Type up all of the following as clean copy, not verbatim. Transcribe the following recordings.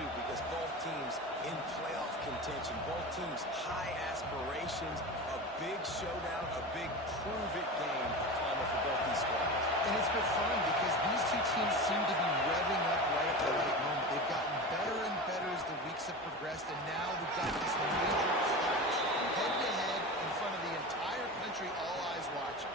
too, because both teams in playoff contention, both teams high aspirations, a big showdown, a big prove-it game for both these squads. And it's been fun because these two teams seem to be revving up right at the right moment. They've gotten better and better as the weeks have progressed, and now we've got this major clash, head-to-head in front of the entire country, all eyes watching.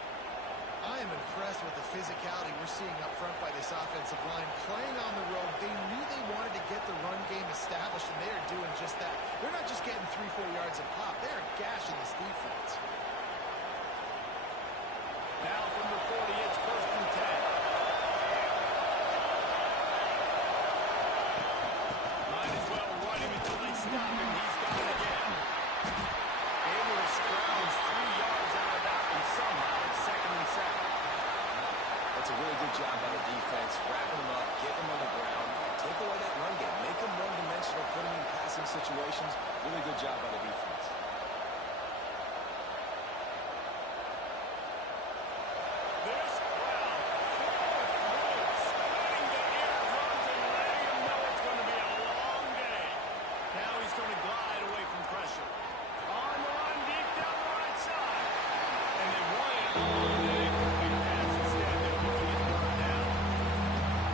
I am impressed with the physicality we're seeing up front by this offensive line. Playing on the road, they knew they wanted to get the run game established, and they are doing just that. They're not just getting 3-4 yards a pop. They are gashing this defense. Now from the 40, it's 1st and 10. Might as well run him until they stop him. He's gone again. Able to scrounge 3 yards out of that one somehow. It's 2nd and 7. That's a really good job by the defense. Wrapping them up, getting them on the ground. Take away that run game. Make them one-dimensional, put them in passing situations. Really good job by the defense. This crowd, splitting the eardrums and letting him know it's going to be a long day. Now he's going to glide away from pressure. On the run, deep down the right side. And they won it all. They complete a pass instead. They're looking at 3rd down.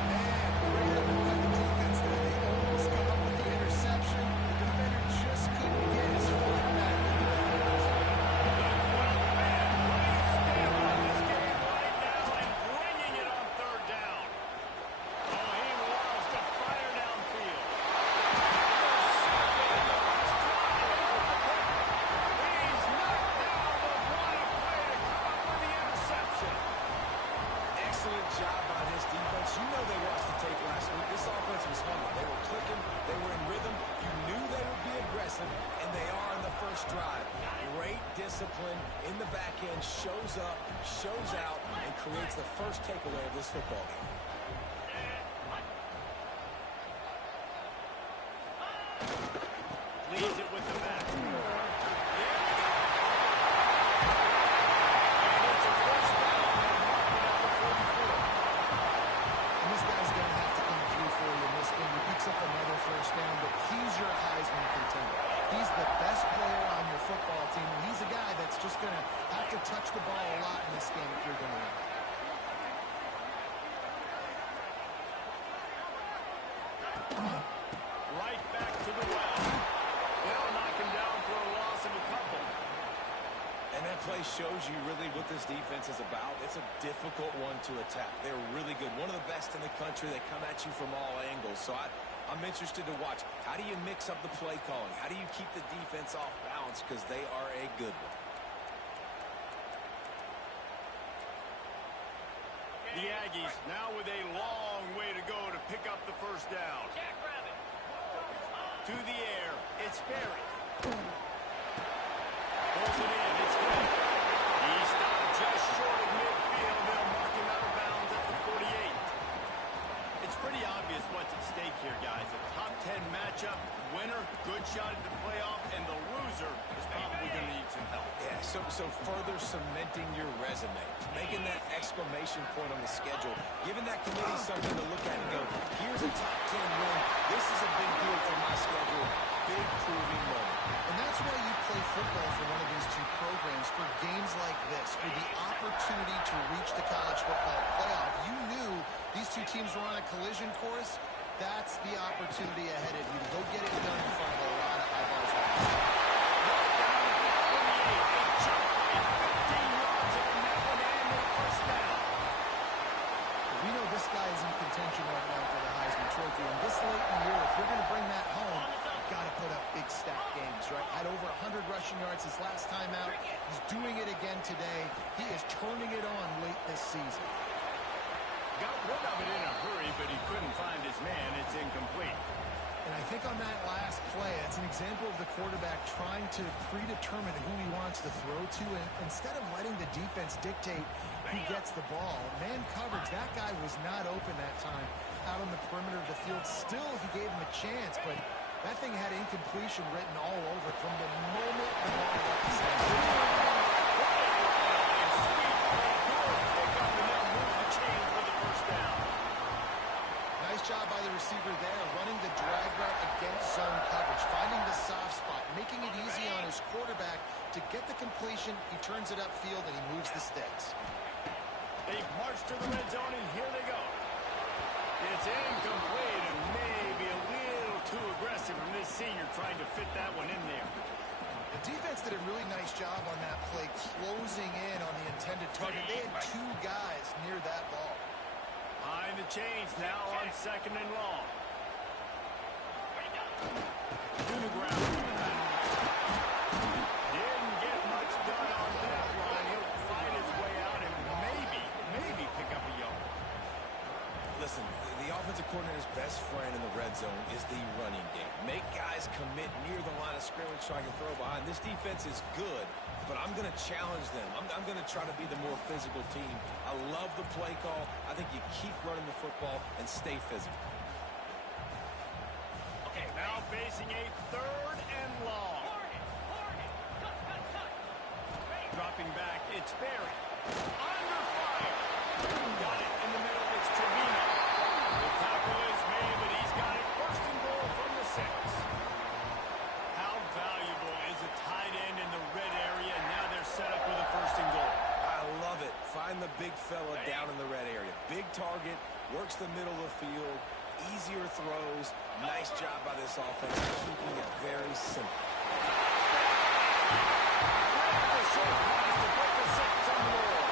Man, great up by the defense there. They almost come up with the interception. The defender just couldn't get his foot back in the hands. The 12th man putting a stamp on this game right now and bringing it on 3rd down. Oh, he loves to fire downfield. He's knocked down, but what a play to come up with the interception. Excellent job by this defense. You know they watched the tape last week. This offense was hungry. They were clicking. They were in rhythm. You knew they would be aggressive, and they are on the first drive. Great discipline in the back end. Shows up, shows out, and creates the first takeaway of this football game. Leaves it with the back. And it's a first down. They're marking up the 44. And this guy's going to have to come through for you in this game. He picks up another first down, but he's your Heisman contender. He's the best player on your football team, and he's a guy that's just going to have to touch the ball a lot in this game if you're going to win. Right back to the well. They'll knock him down for a loss of a couple. And that play shows you really what this defense is about. It's a difficult one to attack. They're really good. One of the best in the country. They come at you from all angles. So I'm interested to watch. How do you mix up the play calling? How do you keep the defense off balance? Because they are a good one. The Aggies now with a long way to go to pick up the first down. To the air, it's Berry. Pulls it in, it's good. He stopped just short of midfield. They'll mark him out of bounds at the 48. It's pretty obvious what's at stake here, guys. A top 10 matchup, winner, good shot at the playoff, and the loser is probably going to need some help. Yeah, so further cementing your resume, making that exclamation point on the schedule, giving that committee something to look at and go, here's a top 10 win. This is a big deal for my schedule. Big proving moment. And that's why you play football for one of these two programs, for games like this, for the opportunity to reach the college football playoff. You knew these two teams were on a collision course. That's the opportunity ahead of you to go get it done in front of a lot of eyeballs. We know this guy is in contention right now for the Heisman Trophy. And this late in the year, if you're going to bring that home, you've got to put up big stat games, right? Had over 100 rushing yards his last time out. He's doing it again today. He is turning it on late this season. Got rid of it in a hurry, but he couldn't find his man. It's incomplete. And I think on that last play, it's an example of the quarterback trying to predetermine who he wants to throw to. And instead of letting the defense dictate who gets the ball, man coverage, that guy was not open that time out on the perimeter of the field. Still, he gave him a chance, but that thing had incompletion written all over it from the moment the ball left the center. Nice job by the receiver there, running the drag route To get the completion, he turns it upfield and he moves the sticks. They march to the red zone, and here they go. It's incomplete and maybe a little too aggressive from this senior trying to fit that one in there. The defense did a really nice job on that play, closing in on the intended target. They had two guys near that ball. Behind the chains now on 2nd and long. To the ground. Didn't get much done on that run. He'll fight his way out and maybe pick up a yard. Listen, the offensive coordinator's best friend in the red zone is the running game. Make guys commit near the line of scrimmage so I can throw behind. This defense is good, but I'm going to challenge them. I'm going to try to be the more physical team. I love the play call. I think you keep running the football and stay physical. Okay, now facing a 3rd and long. Dropping back, it's Barry. Under fire. Got it in the middle, it's Trevino. The tackle is made, but he's got it 1st and goal from the 6. How valuable is a tight end in the red area? Now they're set up with a 1st and goal. I love it. Find the big fella down in the red area. Big target, works the middle of the field, easier throws. Nice job by this offense, keeping it very simple. The short pass to put the 6 on the board.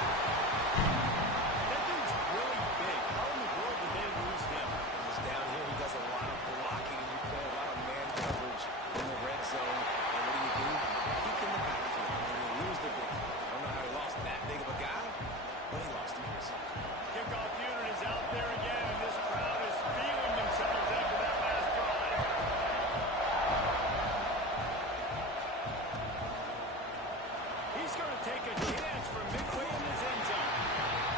That dude's really big. How in the world did they lose him? He's down here. He does a lot of blocking, and you play a lot of man coverage in the red zone. And what do? Peek in the backfield, and you lose the big fella. I don't know how he lost that big of a guy, but he lost him. Kickoff unit is out there again, and this crowd is feeling themselves after that last drive. He's going to take a chance from midway in his end zone.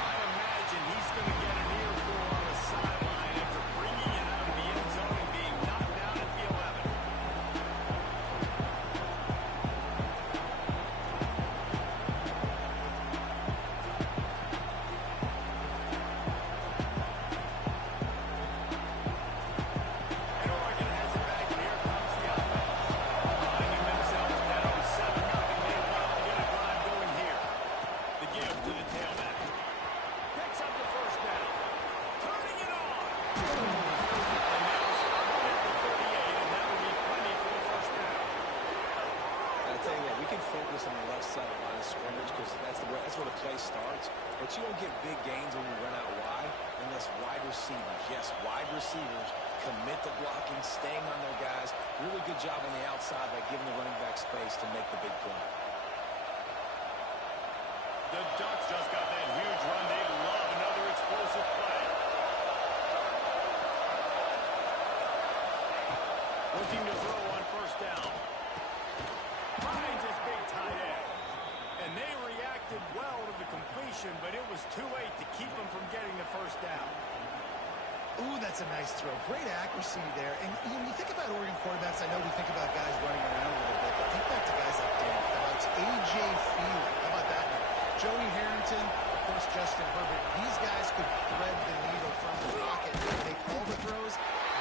I imagine he's going to get an earful on the sideline after bringing it out of the end zone and being knocked down at the 11. And Oregon has it back, and here comes the offense. Finding themselves down 7-0. They want to get a drive going here. The give to the tailback. Picks up the 1st down. Turning it on. And now stopping at the 38, and that will be plenty for the 1st down. I tell you what, we can focus on the left side of the line of scrimmage because that's where the play starts. But you don't get big gains when you run out wide unless wide receivers, yes, wide receivers commit to blocking, staying on their guys. Really good job on the outside by giving the running back space to make the big play. The Ducks just got that huge run. They love another explosive play. Looking to throw on 1st down. Finds his big tight end. And they reacted well to the completion, but it was too late to keep him from getting the 1st down. Ooh, that's a nice throw. Great accuracy there. And when you think about Oregon quarterbacks, I know we think about guys running around a little bit, but think back to guys like Dan Fouts, A.J. Feely. How about that one? Joey Harrington, of course, Justin Herbert. These guys could thread the needle from the pocket and make all the throws.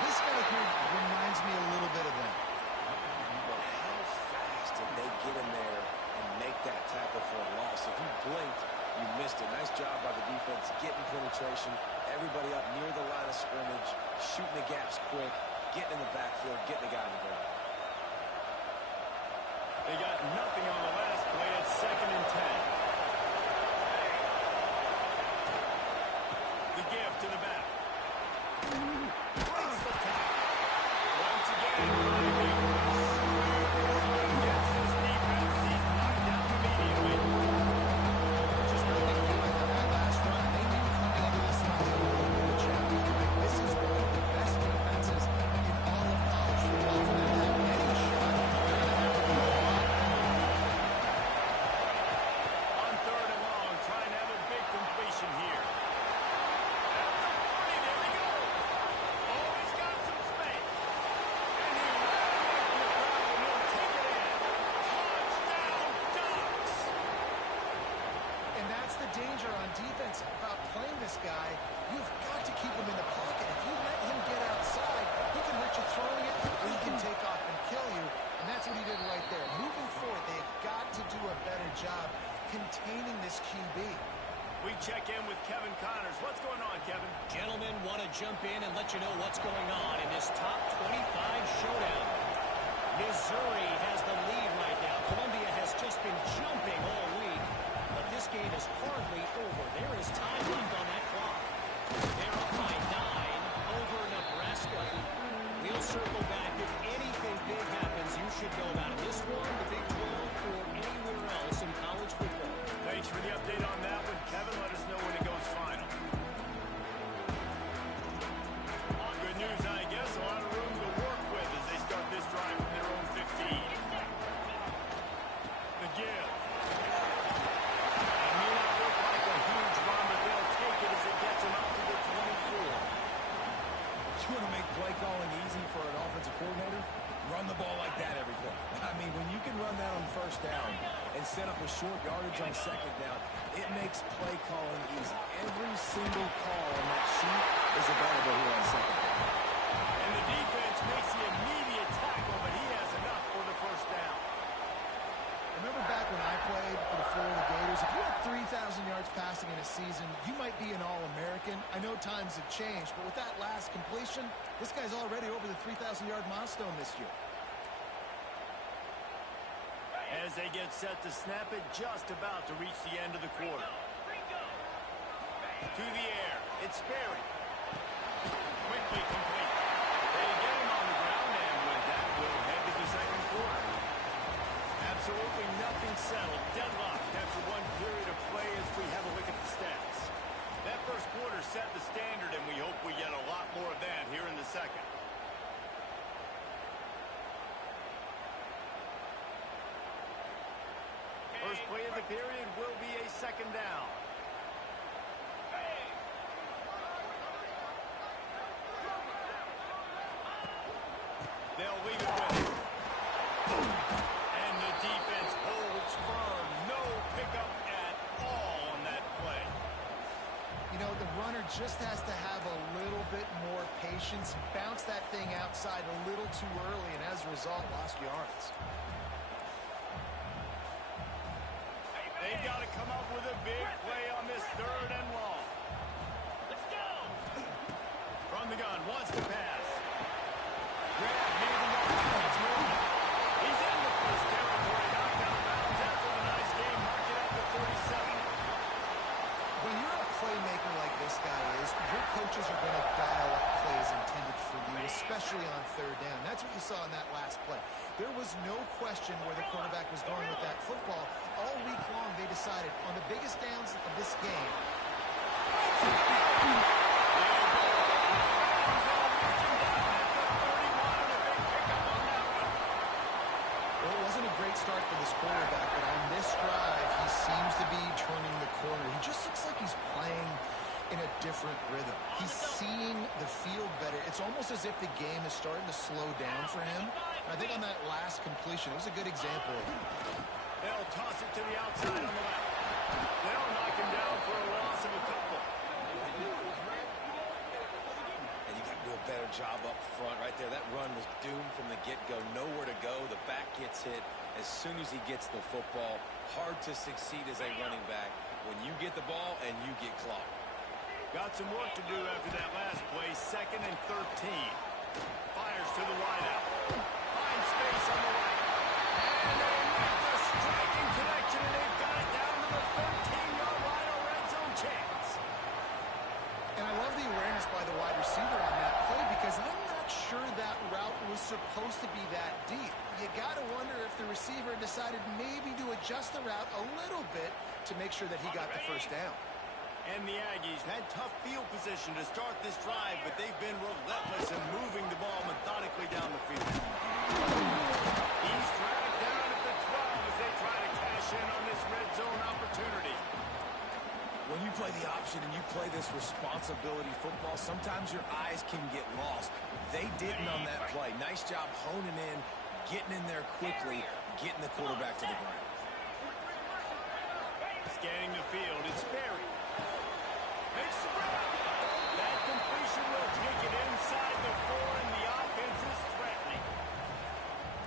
This guy here reminds me a little bit of them. But how fast did they get in there and make that tackle for a loss? If you blinked, you missed it. Nice job by the defense getting penetration. Everybody up near the line of scrimmage, shooting the gaps quick, getting in the backfield, getting the guy in the ground. They got nothing on the last play at 2nd and 10. The give to the back. Breaks the tackle. Once again, gets his defense. He's knocked down immediately. Just really thinking about that last run. They knew coming into this one they were going to challenge. Right? This is one of the best defenses in all of college football. For them to have any shot, they're going to have to be a lot better. On 3rd and long, trying to have a big completion here. At the 40, there we go. Oh, he's got some space. And he ran away from the crowd, and he'll take it in. Touchdown, Ducks! And that's the danger on defense about playing this guy. You've got to keep him in the pocket. If you let him get outside, he can hurt you throwing it, or he can take off and kill you. And that's what he did right there. Moving forward, they've got to do better job containing this QB. We check in with Kevin Connors. What's going on, Kevin? Gentlemen, want to jump in and let you know what's going on in this top 25 showdown. Missouri has the lead right now. Columbia has just been jumping all week, but this game is hardly over. There is time left on that clock. They're up by 9 over Nebraska. We'll circle back. If anything big happens, you should know about it. This one, the Big 12, or anywhere else in college football. Thanks for the update on that one, Kevin. Let us know when it goes final. Good news, I guess. A lot of room to work with as they start this drive from their own 15. The give. It may not look like a huge run, but they'll take it as it gets them up to the 24. You want to make play calling easy for an offensive coordinator? Run the ball like that every play. I mean, when you can run that on first down and set up a short yardage on second down, it makes play calling easy. Every single call on that sheet is available here on second down. And the defense makes the immediate tackle, but he has enough for the first down. Remember back when I played for the Florida Gators, if you had 3,000 yards passing in a season, you might be an All-American. I know times have changed, but with that last completion, this guy's already over the 3,000-yard milestone this year. As they get set to snap it, just about to reach the end of the quarter. To the air, it's Sperry. Quickly complete. They get him on the ground, and with that, we'll head to the second quarter. Absolutely nothing settled. Deadlocked after one period of play as we have a look at the stats. That first quarter set the standard, and we hope we get a lot more of that here in the second. First play of the period will be a second down. They'll leave it with him. And the defense holds firm. No pickup at all on that play. You know, the runner just has to have a little bit more patience, bounce that thing outside a little too early, and as a result, lost yards. They've got to come up with a big play on this third and long. Let's go! From the gun, wants to pass. Grab near the mark. It's moving. He's in the first territory. Knocked out of bounds after the nice game. Mark it at the 47. When you're a playmaker like this guy is, your coaches are going to dial up plays intended for you, especially on third down. That's what you saw in that last play. There was no question where the quarterback was going with that football. All week long, they decided on the biggest downs of this game. Well, it wasn't a great start for this quarterback, but on this drive, he seems to be turning the corner. He just looks like he's playing in a different rhythm. He's seeing the field better. It's almost as if the game is starting to slow down for him. I think on that last completion, it was a good example of it. They'll toss it to the outside on the left. They'll knock him down for a loss of a couple. And you got to do a better job up front right there. That run was doomed from the get-go. Nowhere to go. The back gets hit as soon as he gets the football. Hard to succeed as a running back when you get the ball and you get clocked. Got some work to do after that last play. 2nd and 13. Fires to the wideout. Finds space on the right. And they make the striking connection, and they've got it down to the 13-yard line, a red zone chance. And I love the awareness by the wide receiver on that play because I'm not sure that route was supposed to be that deep. You got to wonder if the receiver decided maybe to adjust the route a little bit to make sure that he got the first down. And the Aggies had tough field position to start this drive, but they've been relentless in moving the ball methodically down the field. He's dragged down at the 12 as they try to cash in on this red zone opportunity. When you play the option and you play this responsibility football, sometimes your eyes can get lost. They didn't on that play. Nice job honing in, getting in there quickly, getting the quarterback to the ground. Scanning the field, it's Sperry. Makes the grab. That completion will take it inside the 4, and the offense is threatening.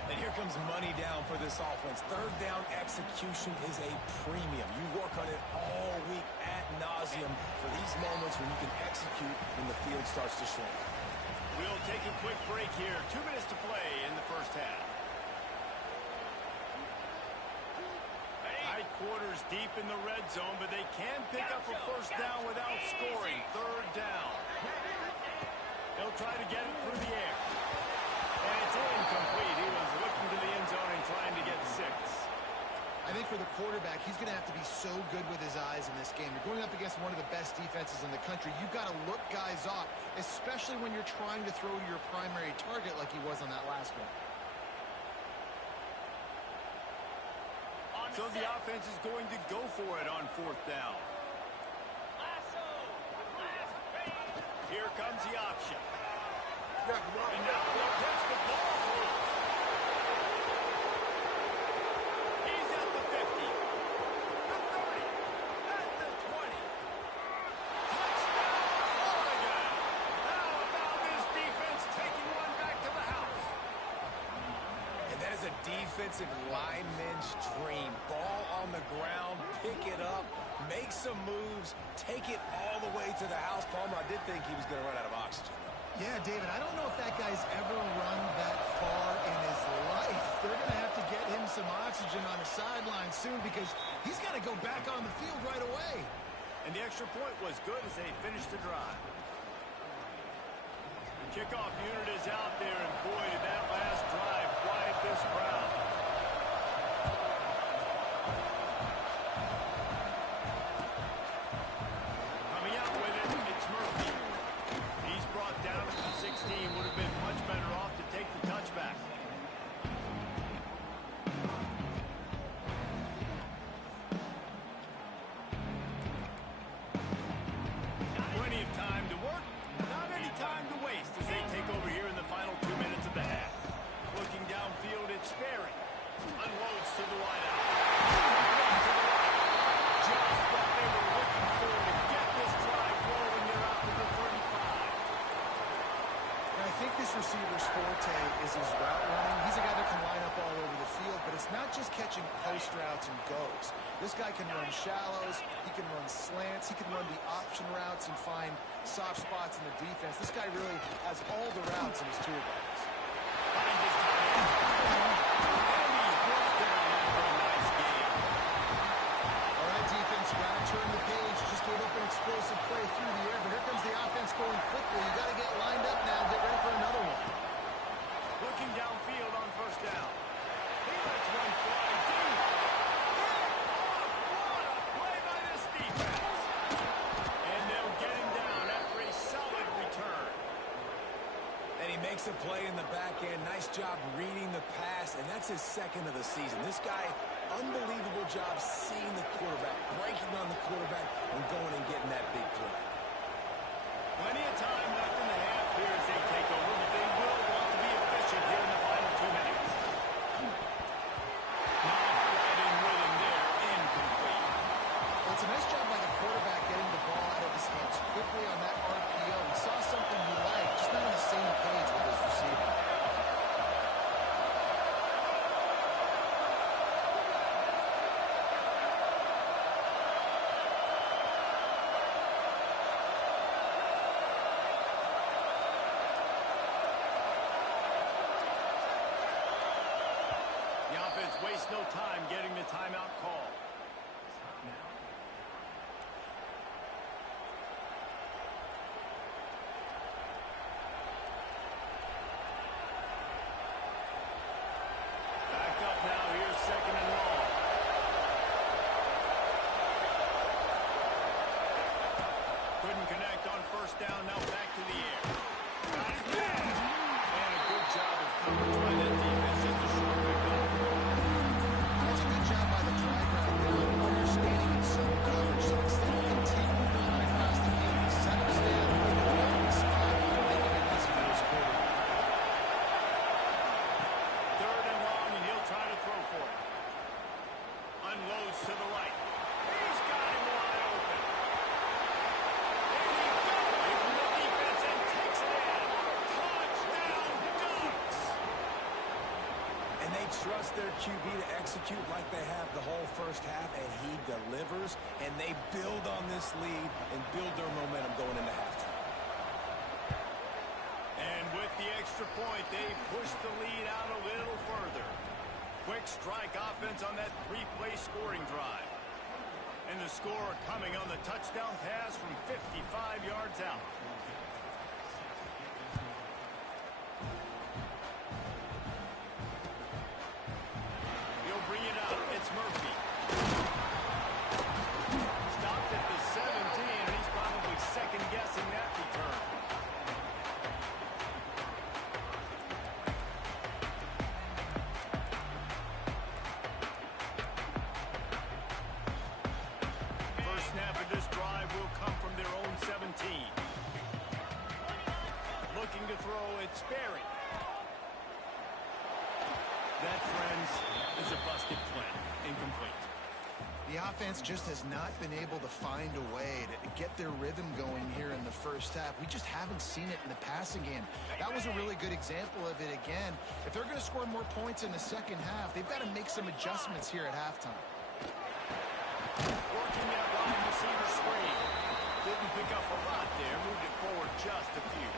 They And here comes money down for this offense. Third down execution is a premium. You work on it all week ad nauseum for these moments when you can execute when the field starts to shrink. We'll take a quick break here. 2 minutes to play in the first half. Tight quarters deep in the red zone, but they can pick up a first down without scoring. Third down. They'll try to get it through the air. And it's incomplete. He was looking to the end zone and trying to get 6. I think for the quarterback, he's going to have to be so good with his eyes in this game. You're going up against one of the best defenses in the country. You've got to look guys off, especially when you're trying to throw to your primary target like he was on that last one. So the offense is going to go for it on fourth down. Here comes the option. And now they'll pitch the ball through. He's at the 50, the 30, at the 20. Touchdown, Oregon! How about this defense taking one back to the house? And that is a defensive lineman's dream. Ball on the ground, pick it up, make some moves, take it all the way to the house. Palmer, I did think he was going to run out of oxygen. Yeah, David, I don't know if that guy's ever run that far in his life. They're going to have to get him some oxygen on the sideline soon because he's got to go back on the field right away. And the extra point was good as they finished the drive. The kickoff unit is out there, and boy, did that last drive quiet this crowd. Coming out with it, it's Murphy. He's brought down to the 16, would have been much better off to take the touchback. Plenty of time to work, not any time to waste as they take over here in the final 2 minutes of the half. Looking downfield, it's Sperry. Unloads to the wideout. Just what they were looking for to get this drive rolling. They're out to the 35. And I think this receiver's forte is his route running. He's a guy that can line up all over the field, but it's not just catching post routes and goes. This guy can run shallows, he can run slants, he can run the option routes and find soft spots in the defense. This guy really has all the routes in his toolbox. Finds his time. And he's brought down after a nice game. All right, defense, you got to turn the page. Just gave up an explosive play through the air, but here comes the offense going quickly. You got to get lined up now, get ready for another one. Looking downfield on first down. He lets one fly deep. What a play by this defense. And they'll get him down after a solid return. And he makes a play in the back end. Nice job reading the pass, and that's his second of the season. This guy, unbelievable job seeing the quarterback, breaking on the quarterback, and going and getting that big play. Plenty of time left in the half here as they take over, but they will want to be efficient here in the final 2 minutes. Not quite in rhythm there, incomplete. Well, it's a nice job by the quarterback getting the ball out of his hands quickly on that RPO. He saw something he liked, just not on the same page with his receiver. The offense wastes no time getting the timeout call. Backed up now, here's second and long. Couldn't connect on first down, now back to the air. Got his man! And a good job of coverage by that defense, just a short pickup. That's a good job by the drive route down, understanding in zone coverage. So instead of continuing to run across the field, he settles down, in the open spot, making it easy for his quarterback. Third and long, and he'll try to throw for it. Unloads to the right. He's got him wide open. And he got away from the defense and takes it in. Touchdown, Ducks! And trust their QB to execute like they have the whole first half, and he delivers, and they build on this lead and build their momentum going into halftime. And with the extra point, they push the lead out a little further. Quick strike offense on that three-play scoring drive. And the score coming on the touchdown pass from 55 yards out. He'll bring it out. It's Murphy. Stopped at the 17, and he's probably second-guessing that return. Snap of this drive will come from their own 17. Looking to throw, it's Berry. That, friends, is a busted play. Incomplete. The offense just has not been able to find a way to get their rhythm going here in the first half. We just haven't seen it in the passing game. That was a really good example of it again. If they're going to score more points in the second half, they've got to make some adjustments here at halftime. Working that wide receiver screen. Didn't pick up a lot there. Moved it forward just a few.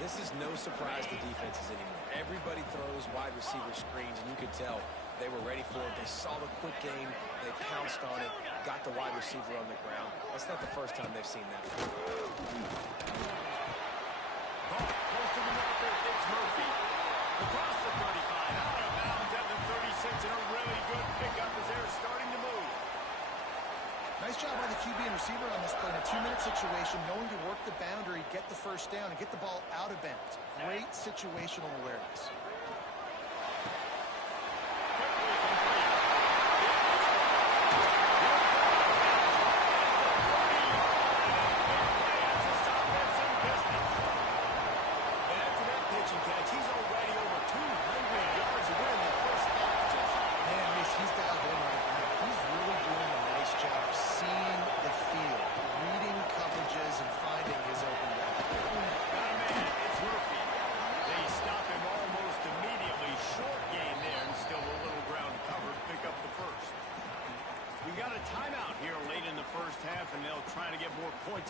This is no surprise to defenses anymore. Everybody throws wide receiver screens, and you could tell they were ready for it. They saw the quick game. They pounced on it, got the wide receiver on the ground. That's not the first time they've seen that. Caught close to the marker. It's Murphy. Across the 35. Out of bounds at the 36. And a really good pickup as they're starting to move. Nice job by the QB and receiver on this play. In a 2-minute situation, knowing to work the boundary, get the first down, and get the ball out of bounds. Great situational awareness.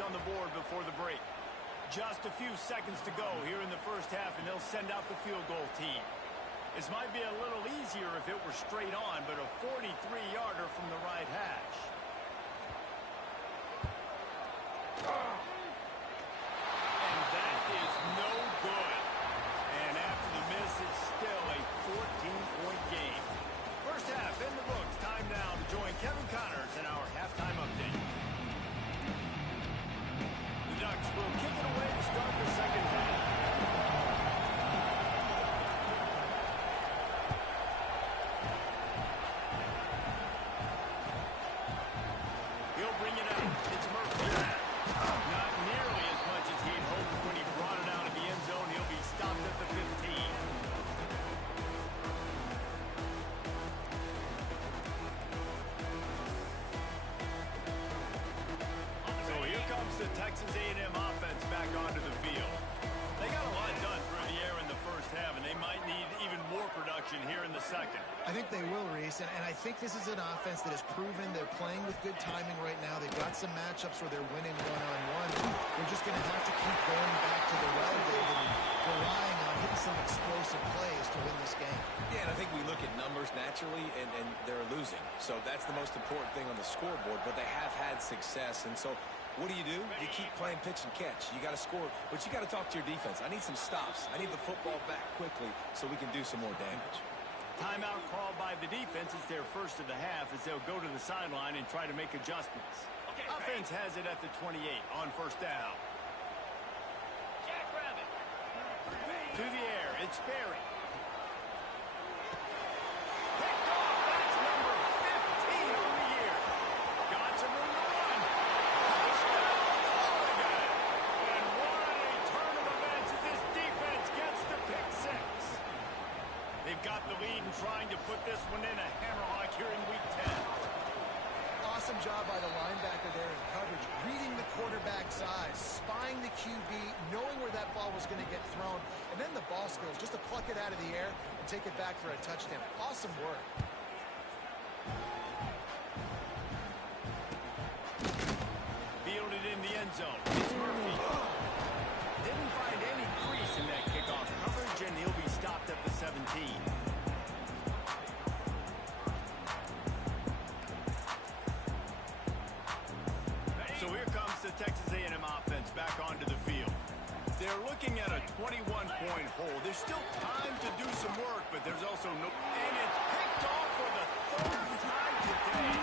On the board before the break. Just a few seconds to go here in the first half, and they'll send out the field goal team. This might be a little easier if it were straight on, but a 43-yarder from the right hash. And that is no good. And after the miss, it's still a 14-point game. First half in the books. Time now to join Kevin Connors in our halftime update. Ducks will kick it away to start the second half. He'll bring it out. It's Murphy. Not nearly as much as he'd hoped when he brought it out of the end zone. He'll be stopped at the 15. The Texas A&M offense back onto the field. They got a lot done through the air in the first half, and they might need even more production here in the second. I think they will, Reese, and I think this is an offense that has proven they're playing with good timing right now. They've got some matchups where they're winning one-on-one. They're just going to have to keep going back to the well, David, and relying on hitting some explosive plays to win this game. Yeah, and I think we look at numbers naturally, and they're losing. So that's the most important thing on the scoreboard, but they have had success, and so what do? You keep playing pitch and catch. You got to score, but you got to talk to your defense. I need some stops. I need the football back quickly so we can do some more damage. Timeout called by the defense. It's their first of the half as they'll go to the sideline and try to make adjustments. Offense has it at the 28 on first down. To the air, it's Berry. Picked off, that's number 15 on the year. Got some room to run. Touchdown, Oregon. And what a turn of events as this defense gets to pick six. They've got the lead and trying to put this one in a hammerlock here in week 10. Awesome job by the linebacker there in coverage, reading the quarterback's eyes, spying the QB, knowing where that ball was going to get thrown, and then the ball skills just to pluck it out of the air and take it back for a touchdown. Awesome work. Fielded in the end zone. It's Murphy. Didn't find any crease in that kickoff coverage, and he'll be stopped at the 17. So here comes the Texas A&M offense back onto the field. They're looking at a 21-point hole. There's still time to do some work, but there's also no... And it's picked off for the third time today.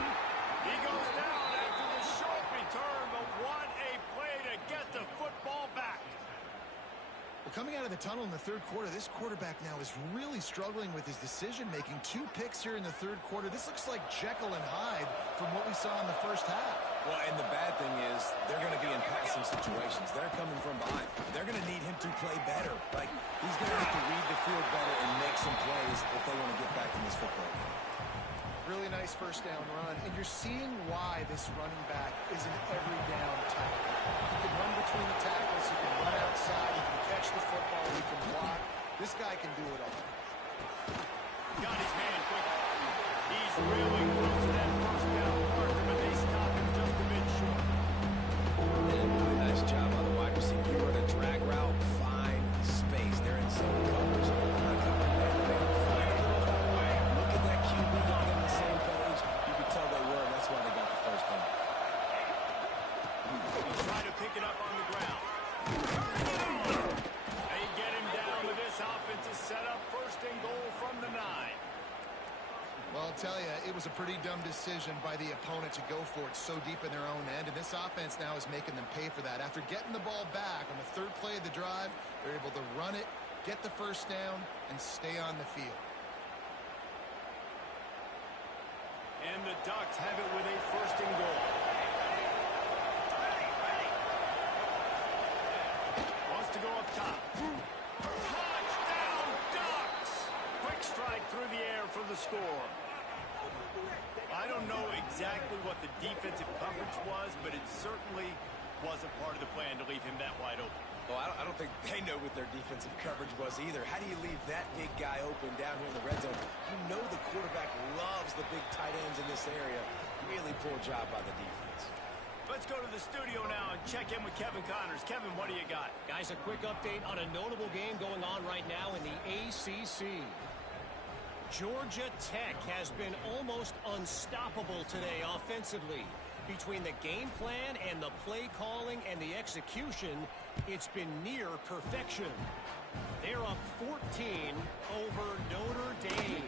He goes down after the short return, but what a play to get the football back. Well, coming out of the tunnel in the third quarter, this quarterback now is really struggling with his decision-making. 2 picks here in the third quarter. This looks like Jekyll and Hyde from what we saw in the first half. Well, and the bad thing is they're going to be in passing situations. They're coming from behind. They're going to need him to play better. Like, he's going to have to read the field better and make some plays if they want to get back in this football game. Really nice first down run, and you're seeing why this running back is an every down type. He can run between the tackles, he can run outside, he can catch the football, he can block. This guy can do it all. Got his man quick. He's really close to that first down marker, but they stop him just a bit short. And really nice job on the wide receiver. You run a drag route, find space. They're in zone coverage. Not covering man-to-man. Find a little hole. Look at that QB. They're getting the same page. You can tell they were, and that's why they got the first down. He's trying to pick it up on the ground. They get him down to this offense to set up first and goal from the 9. Well, I'll tell you, it was a pretty dumb decision by the opponent to go for it so deep in their own end, and this offense now is making them pay for that. After getting the ball back on the third play of the drive, they're able to run it, get the first down, and stay on the field. And the Ducks have it with a first and goal. Wants to go up top. Touchdown, Ducks! Quick strike through the air for the score. I don't know exactly what the defensive coverage was, but it certainly wasn't part of the plan to leave him that wide open. Well, I don't think they know what their defensive coverage was either. How do you leave that big guy open down here in the red zone? You know the quarterback loves the big tight ends in this area. Really poor job by the defense. Let's go to the studio now and check in with Kevin Connors. Kevin, what do you got? Guys, a quick update on a notable game going on right now in the ACC. Georgia Tech has been almost unstoppable today offensively. Between the game plan and the play calling and the execution, it's been near perfection. They're up 14 over Notre Dame.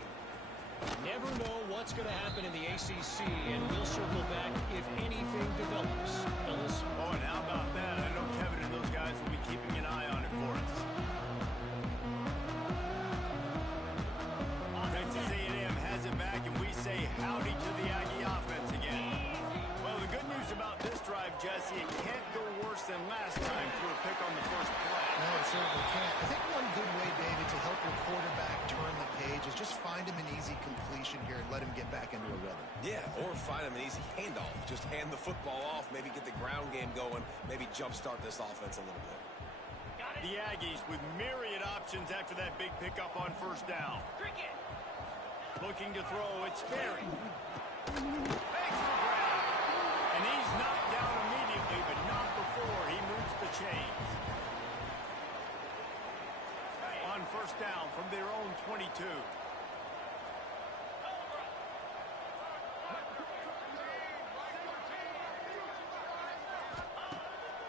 Never know what's going to happen in the ACC, and we'll circle back if anything develops. Fellas? Oh, and how about that? I know Kevin and those guys will be keeping an eye on it for us. Texas A&M has it back, and we say howdy to the Aggie offense again. Well, the good news about this drive, Jesse, it can't go worse than last time through a pick on the first play. No, it certainly can't. I think one good way, David, to help your quarterback turn the page is just find him an easy completion here and let him get back into a rhythm. Yeah, or find him an easy handoff. Just hand the football off, maybe get the ground game going, maybe jumpstart this offense a little bit. The Aggies with myriad options after that big pickup on first down. Looking to throw, it's Sperry. Makes the grab. And he's knocked down immediately, but not before he moves the chains. On first down from their own 22.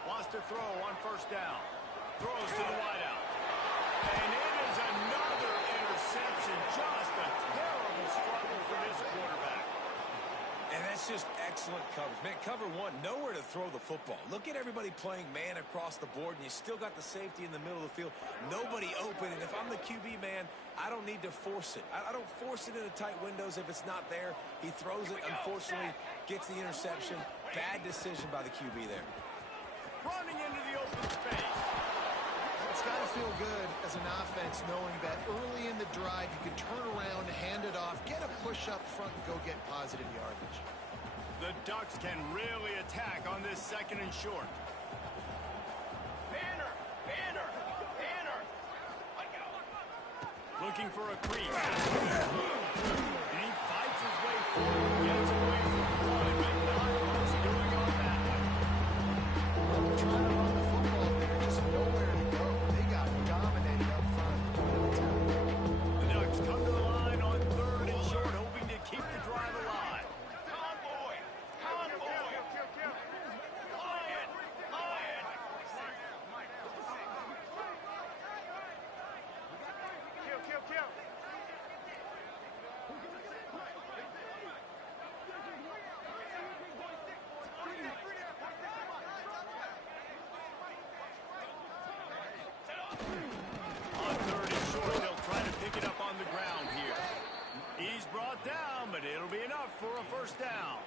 Wants to throw on first down. Throws to the wideout. And it is another interception. Just a terrible struggle for this quarterback. And that's just excellent coverage. Man, cover one, nowhere to throw the football. Look at everybody playing man across the board, and you still got the safety in the middle of the field. Nobody open, and if I'm the QB man, I don't need to force it. I don't force it into tight windows if it's not there. He throws it, unfortunately, gets the interception. Bad decision by the QB there. Running into the open space. It's got to feel good as an offense knowing that early in the drive you can turn around, hand it off, get a push up front, and go get positive yardage. The Ducks can really attack on this second and short. Banner! Looking for a crease. And he fights his way forward. Gets away from one, but not much doing on that one. They're trying to run the football there, just nowhere to go. They got dominated up front. The Ducks come to the line on 3rd and short, hoping to keep the drive alive. Convoy! Convoy! Lion! Lion! Kill! On 3rd and short, they'll try to pick it up on the ground here. He's brought down, but it'll be enough for a first down.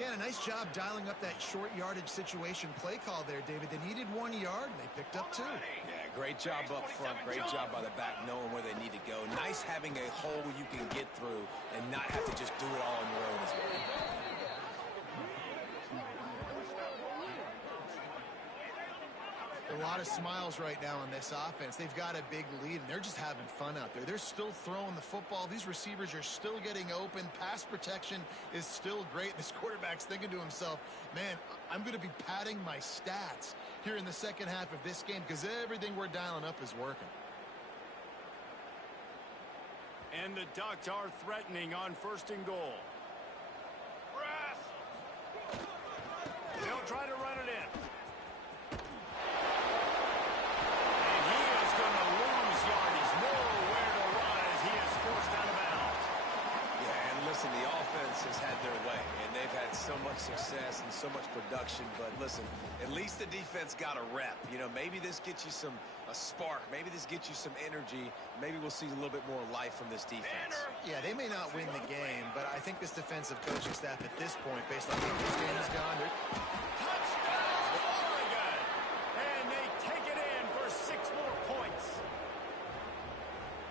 Yeah, a nice job dialing up that short yardage situation play call there, David. They needed 1 yard, and they picked up 2. Yeah, great job up front. Great job by the back knowing where they need to go. Nice having a hole you can get through and not have to just do it all on your own as well. A lot of smiles right now on this offense. They've got a big lead, and they're just having fun out there. They're still throwing the football. These receivers are still getting open. Pass protection is still great. This quarterback's thinking to himself, man, I'm going to be padding my stats here in the second half of this game because everything we're dialing up is working. And the Ducks are threatening on 1st and goal. They'll try to run it in. And he is going to lose yardage. Nowhere to run as he is forced out of bounds. Yeah, and listen, the offense has had their way, and they've had so much success and so much production. But listen, at least the defense got a rep. You know, maybe this gets you a spark. Maybe this gets you some energy. Maybe we'll see a little bit more life from this defense. Yeah, they may not win the game, but I think this defensive coaching staff at this point, based on how this game has gone, Touchdown, Oregon! And they take it in for 6 more points.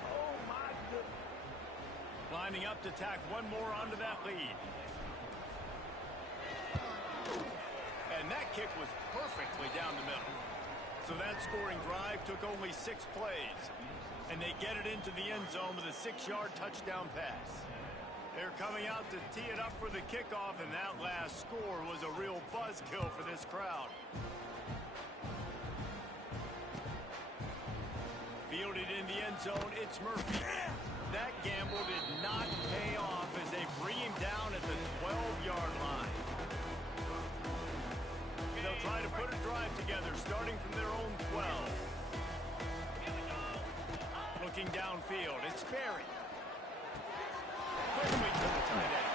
Oh, my goodness. Lining up to tack one more onto that lead. And that kick was perfectly down the middle. So that scoring drive took only 6 plays. And they get it into the end zone with a 6-yard touchdown pass. They're coming out to tee it up for the kickoff, and that last score was a real buzzkill for this crowd. Fielded in the end zone, it's Murphy. That gamble did not pay off as they bring him down at the 12-yard line. They'll try to put a drive together, starting from their own 12. Looking downfield, it's Berry. Quickly to the tight end.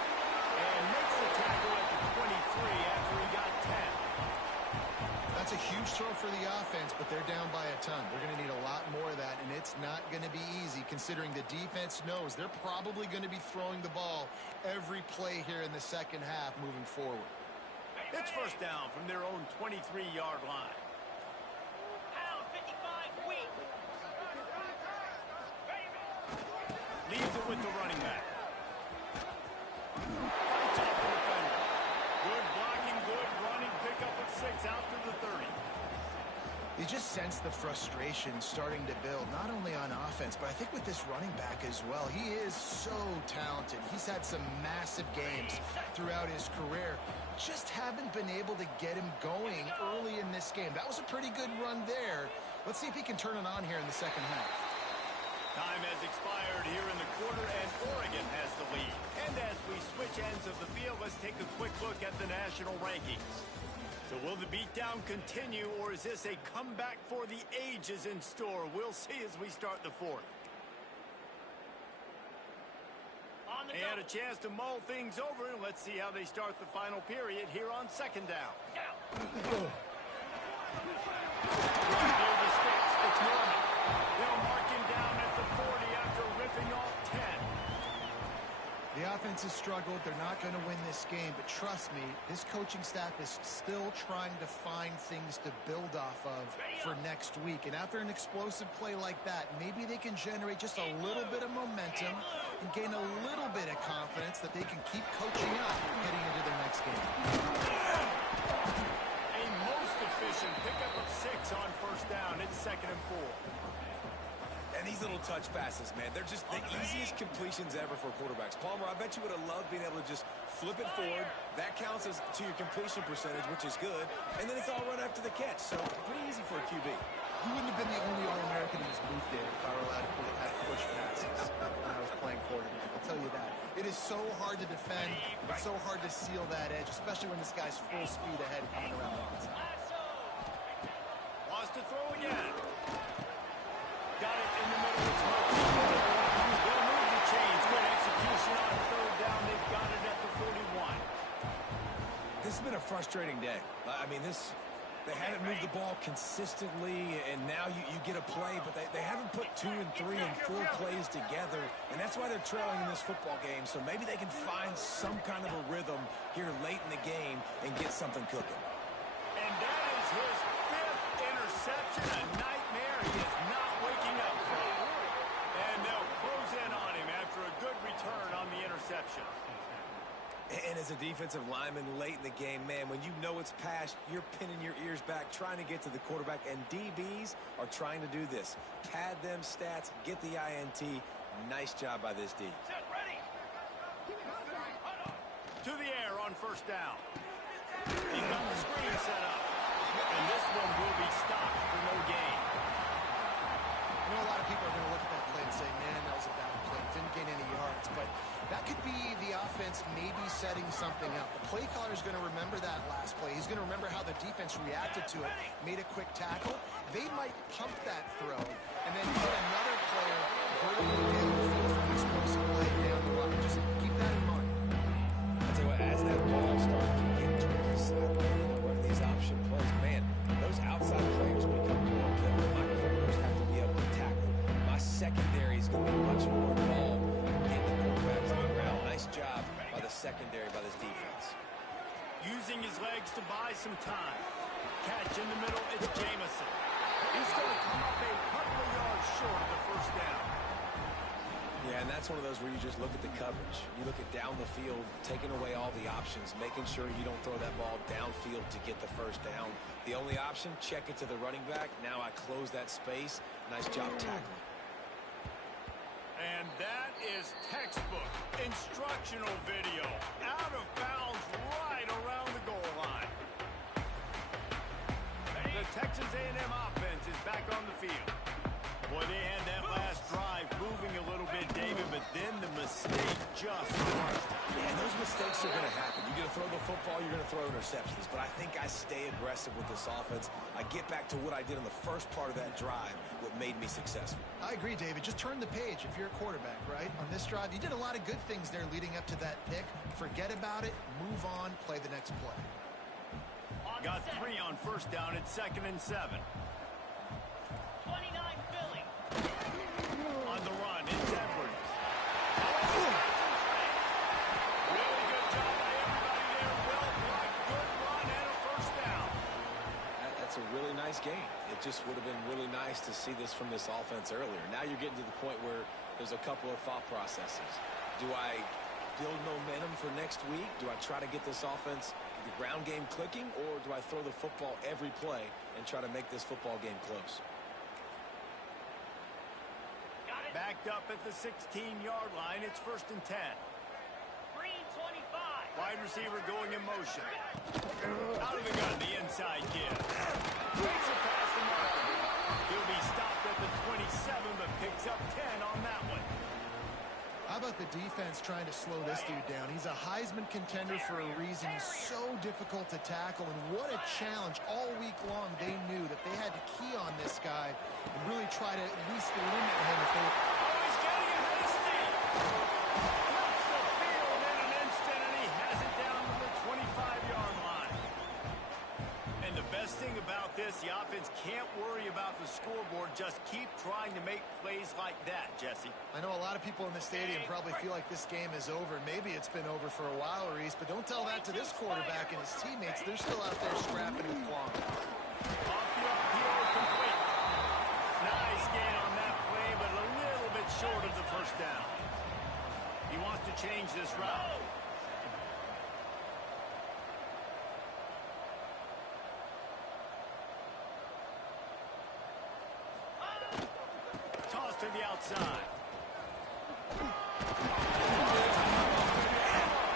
And makes the tackle at the 23 after he got 10. that's a huge throw for the offense, but they're down by a ton. They're going to need a lot more of that, and it's not going to be easy considering the defense knows they're probably going to be throwing the ball every play here in the second half moving forward. It's first down from their own 23-yard line. Pound 55 weak. Leaves it with the running back. Fights off the defender. Good blocking, good running, pickup of 6 out to the 30. You just sense the frustration starting to build, not only on offense, but I think with this running back as well. He is so talented. He's had some massive games throughout his career. Just haven't been able to get him going early in this game. That was a pretty good run there. Let's see if he can turn it on here in the second half. Time has expired here in the quarter, and Oregon has the lead. And as we switch ends of the field, let's take a quick look at the national rankings. So will the beatdown continue, or is this a comeback for the ages in store? We'll see as we start the fourth. And a chance to mull things over, and let's see how they start the final period here on second down. Right near the sticks, it's Norman. They'll mark him down at the 40 after ripping off 10. The offense has struggled. They're not going to win this game, but trust me, this coaching staff is still trying to find things to build off of for next week. And after an explosive play like that, maybe they can generate just a little bit of momentum and gain a little bit of confidence that they can keep coaching up heading into their next game. A most efficient pickup of 6 on first down. It's 2nd and 4. And these little touch passes, man, they're just the easiest completions ever for quarterbacks. Palmer, I bet you would have loved being able to just flip it forward. That counts as to your completion percentage, which is good. And then it's all run after the catch. So pretty easy for a QB. You wouldn't have been the only All-American in his booth there if I were allowed to have push passes when I was playing quarterback. I'll tell you that. It is so hard to defend. It's so hard to seal that edge, especially when this guy's full speed ahead coming around the outside. Wants to throw again. Got it in the middle. It's Murphy. They'll move the chains. Good execution on third down. They've got it at the 41. This has been a frustrating day. I mean, they haven't moved the ball consistently, and now you get a play, but they haven't put 2 and 3 and 4 plays together, and that's why they're trailing in this football game. So maybe they can find some kind of a rhythm here late in the game and get something cooking. And that is his 5th interception. A nightmare he is not waking up from. And they'll close in on him after a good return on the interception. And as a defensive lineman late in the game, man, when you know it's past, you're pinning your ears back, trying to get to the quarterback, and DBs are trying to do this. Pad them stats, get the INT. Nice job by this D. Set, ready. To the air on first down. He's got the screen set up. And this one will be stopped for no gain. I know a lot of people are going to look at that play and say, man, that was a bad play. Didn't gain any yards, but that could be the offense maybe setting something up. The play caller is going to remember that last play. He's going to remember how the defense reacted to it, made a quick tackle. They might pump that throw and then put another player vertically down the field for an explosive play down the line. Just keep that in mind. I'll tell you what, as that ball starts to get towards the sideline, one of these option plays, man, those outside players become more pivotal. My corners have to be able to tackle. My secondary is going to be much more involved in the quarterback to the ground. Nice job by the secondary, by this defense. Using his legs to buy some time. Catch in the middle, it's Jamison. He's going to come up a couple of yards short of the first down. Yeah, and that's one of those where you just look at the coverage. You look at down the field, taking away all the options, making sure you don't throw that ball downfield to get the first down. The only option, check it to the running back. Now I close that space. Nice job tackling. And that is textbook instructional video. Out of bounds right around the goal line. The Texas A&M offense is back on the field. Boy, they had that last drive moving a little bit, David, but then the mistake just marked. Yeah, and those mistakes are going to happen. You're going to throw the football, you're going to throw interceptions. But I think I stay aggressive with this offense. I get back to what I did in the first part of that drive, what made me successful. I agree, David. Just turn the page if you're a quarterback, right? On this drive, you did a lot of good things there leading up to that pick. Forget about it, move on, play the next play. Got 3 on first down at 2nd and 7. 29 Philly. On the run, it's Edwards. Really good job by everybody there. Well blocked, good run, and a first down. That's a really nice game. It just would have been really nice to see this from this offense earlier. Now you're getting to the point where there's a couple of thought processes. Do I build momentum for next week? Do I try to get this offense, the ground game clicking, or do I throw the football every play and try to make this football game close? Backed up at the 16-yard line. It's 1st and 10. Green 25. Wide receiver going in motion. Out of the gun, the inside kid. Takes a pass to Markham. He'll be stopped at the 27, but picks up 10 on that one. How about the defense trying to slow this dude down? He's a Heisman contender for a reason. He's so difficult to tackle, and what a challenge. All week long, they knew that they had to key on this guy and really try to at least limit him if they... Oh, he's getting it hasty. Flips the field in an instant, and he has it down to the 25-yard line. And the best thing about this, the offense can't worry about the scoreboard. Just keep trying to make plays like that, Jesse. I know a lot of people in the stadium probably feel like this game is over. Maybe it's been over for a while, Reese, but don't tell that to this quarterback and his teammates. They're still out there scrapping and clawing. Off the upfield, complete. Nice gain on that play, but a little bit short of the first down. He wants to change this route. Toss to the the outside.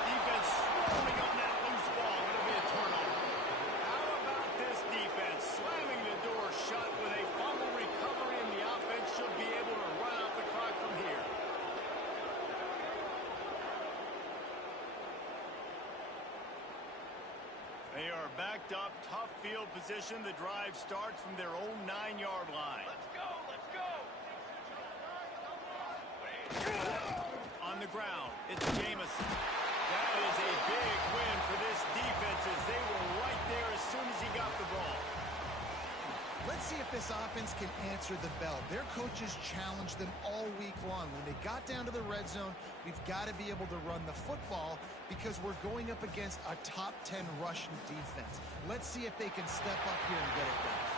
Defense swarming on that loose ball. It'll be a turnover. How about this defense slamming the door shut with a fumble recovery, and the offense should be able to run out the clock from here. They are backed up, tough field position. The drive starts from their own 9-yard line. Let's go, let's go. On the ground, it's Jamison. That is a big win for this defense as they were right there as soon as he got the ball. Let's see if this offense can answer the bell. Their coaches challenged them all week long. When they got down to the red zone, we've got to be able to run the football because we're going up against a top 10 rushing defense. Let's see if they can step up here and get it done.